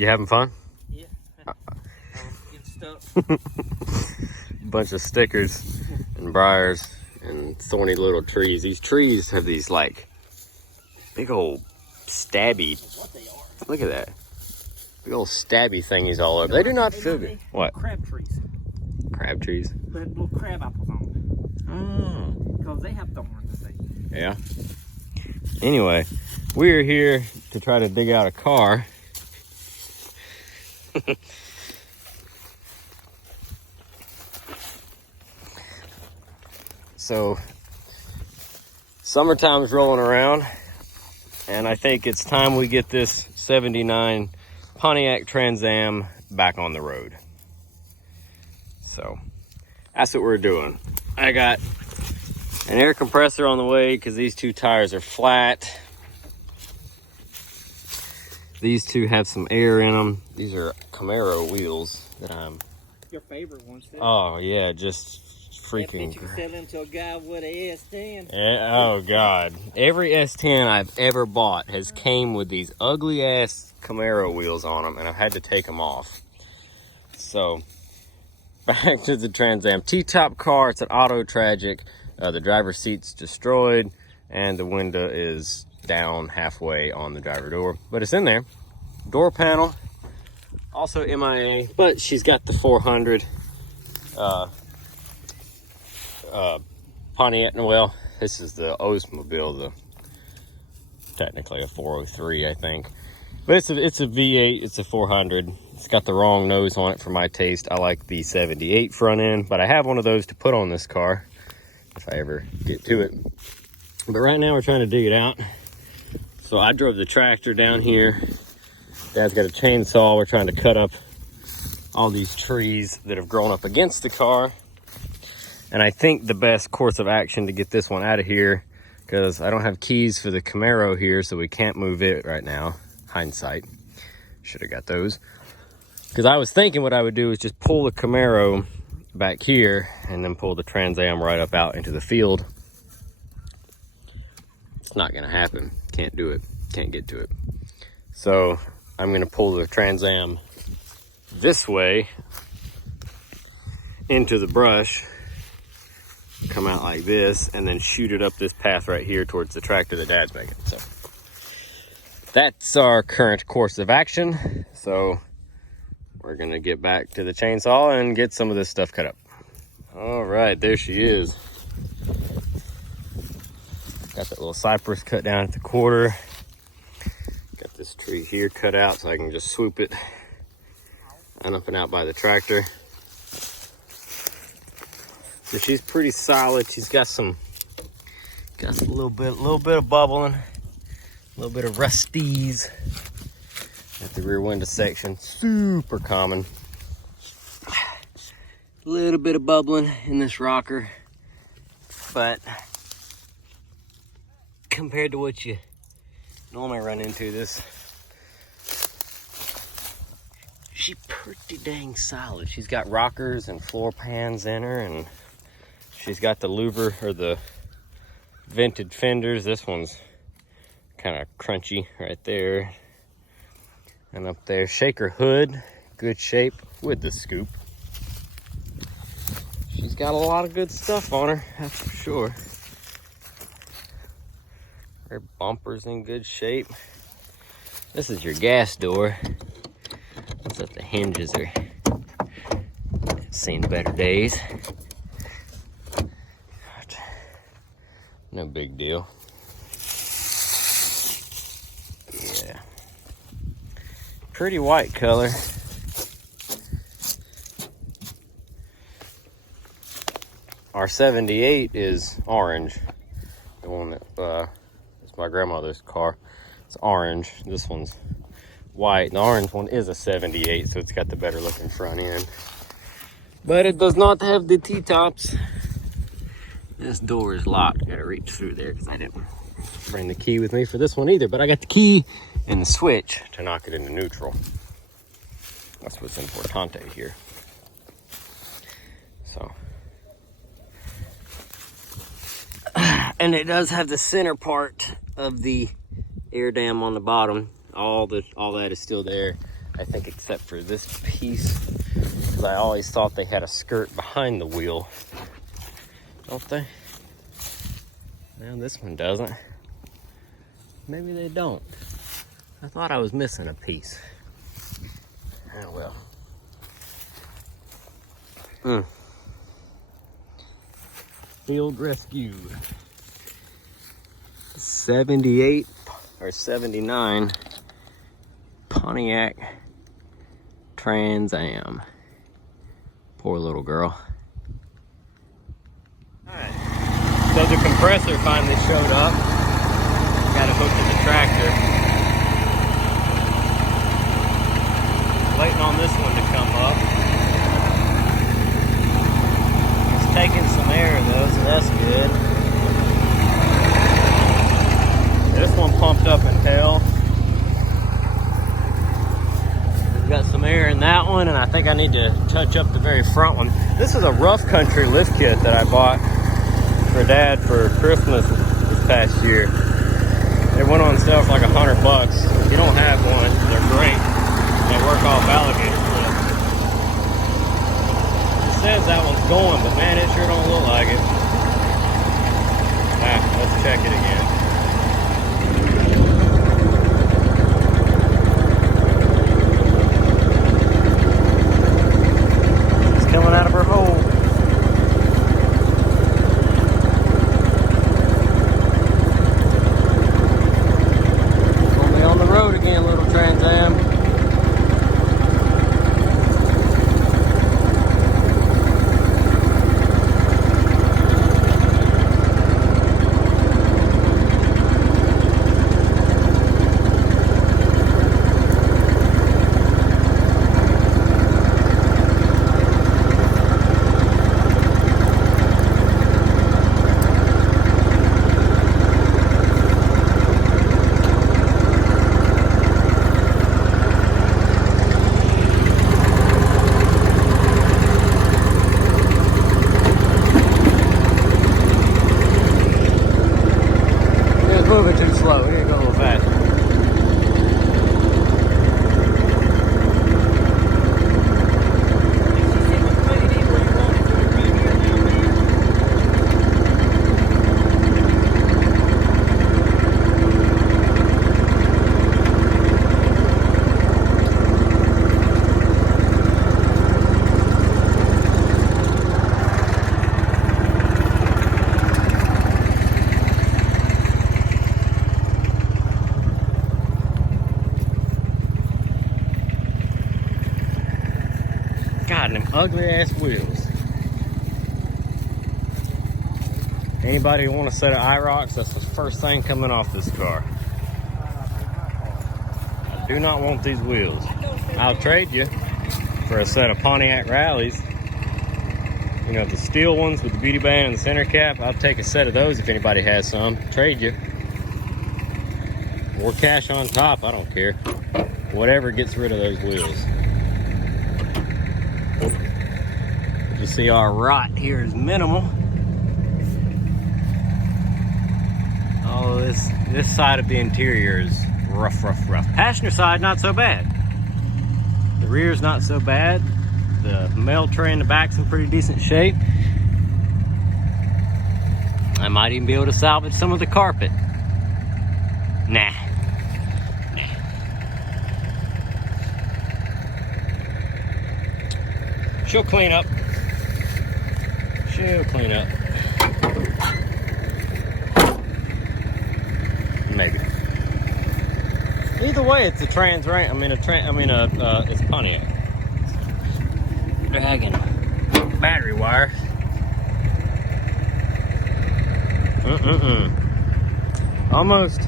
You having fun? Yeah. Getting stuck. Bunch of stickers and briars and thorny little trees. These trees have these like big old stabby. What they are. Look at that. Big old stabby thingies all over. They do not feel good. What? Crab trees. Crab trees? They have little crab apples on them. Oh. Because they have thorns, I think. Yeah. Anyway, we're here to try to dig out a car. So, summertime's rolling around, and I think it's time we get this 79 Pontiac Trans Am back on the road. So, that's what we're doing. I got an air compressor on the way because these two tires are flat. These two have some air in them. These are Camaro wheels that I'm... Your favorite ones, too. Oh, yeah, just freaking... You can sell them to a guy with an S10. Yeah, oh, God. Every S10 I've ever bought has came with these ugly-ass Camaro wheels on them, and I've had to take them off. So, back to the Trans Am. T-top car, it's an auto tragic. The driver's seat's destroyed, and the window is down halfway on the driver door, but it's in there. Door panel also MIA, but she's got the 400 Pontiac. Well, this is the Oldsmobile, the technically a 403, I think, but it's a V8. It's a 400. It's got the wrong nose on it for my taste. I like the 78 front end, but I have one of those to put on this car if I ever get to it. But right now we're trying to dig it out. So I drove the tractor down here. Dad's got a chainsaw. We're trying to cut up all these trees that have grown up against the car. And I think the best course of action to get this one out of here, because I don't have keys for the Camaro here, so we can't move it right now. Hindsight, should have got those. Because I was thinking what I would do is just pull the Camaro back here and then pull the Trans Am right up out into the field. It's not gonna happen. Can't do it. Can't get to it. So I'm gonna pull the Trans Am this way into the brush, come out like this, and then shoot it up this path right here towards the tractor that Dad's making. So that's our current course of action. So we're gonna get back to the chainsaw and get some of this stuff cut up. All right, there she is. Got that little cypress cut down at the quarter. Got this tree here cut out so I can just swoop it and up and out by the tractor. So she's pretty solid. She's got a little bit of bubbling, a little bit of rusties at the rear window section. Super common. A little bit of bubbling in this rocker, but compared to what you normally run into, this, she's pretty dang solid. She's got rockers and floor pans in her, and she's got the louver or the vented fenders. This one's kind of crunchy right there. And up there, shaker hood, good shape with the scoop. She's got a lot of good stuff on her, that's for sure. Her bumper's in good shape. This is your gas door. Looks like the hinges are seen better days. No big deal. Yeah. Pretty white color. Our 78 is orange. The one that is my grandmother's car. It's orange. This one's white. The orange one is a 78, so it's got the better looking front end. But it does not have the T-tops. This door is locked. Gotta reach through there because I didn't bring the key with me for this one either. But I got the key and the switch to knock it into neutral. That's what's importante here. So. And it does have the center part of the air dam on the bottom. All that is still there. I think, except for this piece, because I always thought they had a skirt behind the wheel. Don't they? No, this one doesn't. Maybe they don't. I thought I was missing a piece. Oh well. Field rescue. 78 or 79 Pontiac Trans Am. Poor little girl. Alright, so the compressor finally showed up. Got it hooked to the tractor. Waiting on this one to come up. It's taking some air though, so that's good. This one pumped up in hell. We've got some air in that one, and I think I need to touch up the very front one. This is a rough country lift kit that I bought for Dad for Christmas this past year. It went on sale for like $100. If you don't have one, they're great. They work off alligator clip. It says that one's going, but man, it sure don't look like it. Let's check it again. Coming out of her hole. Only on the road again, little Trans Am. Moving too slow. We gotta go a little faster. God, them ugly ass wheels. Anybody want a set of IROCs? That's the first thing coming off this car. I do not want these wheels. I'll trade you for a set of Pontiac Rallies. You know, the steel ones with the beauty band and the center cap. I'll take a set of those if anybody has some. Trade you. Or cash on top, I don't care. Whatever gets rid of those wheels. You see our rot here is minimal. Oh, this side of the interior is rough. Passenger side, not so bad. The rear's not so bad. The mail tray in the back's in pretty decent shape. I might even be able to salvage some of the carpet. Nah. She'll clean up. Maybe. Either way, it's a Trans Am. It's Pontiac. Dragging battery wire. Almost.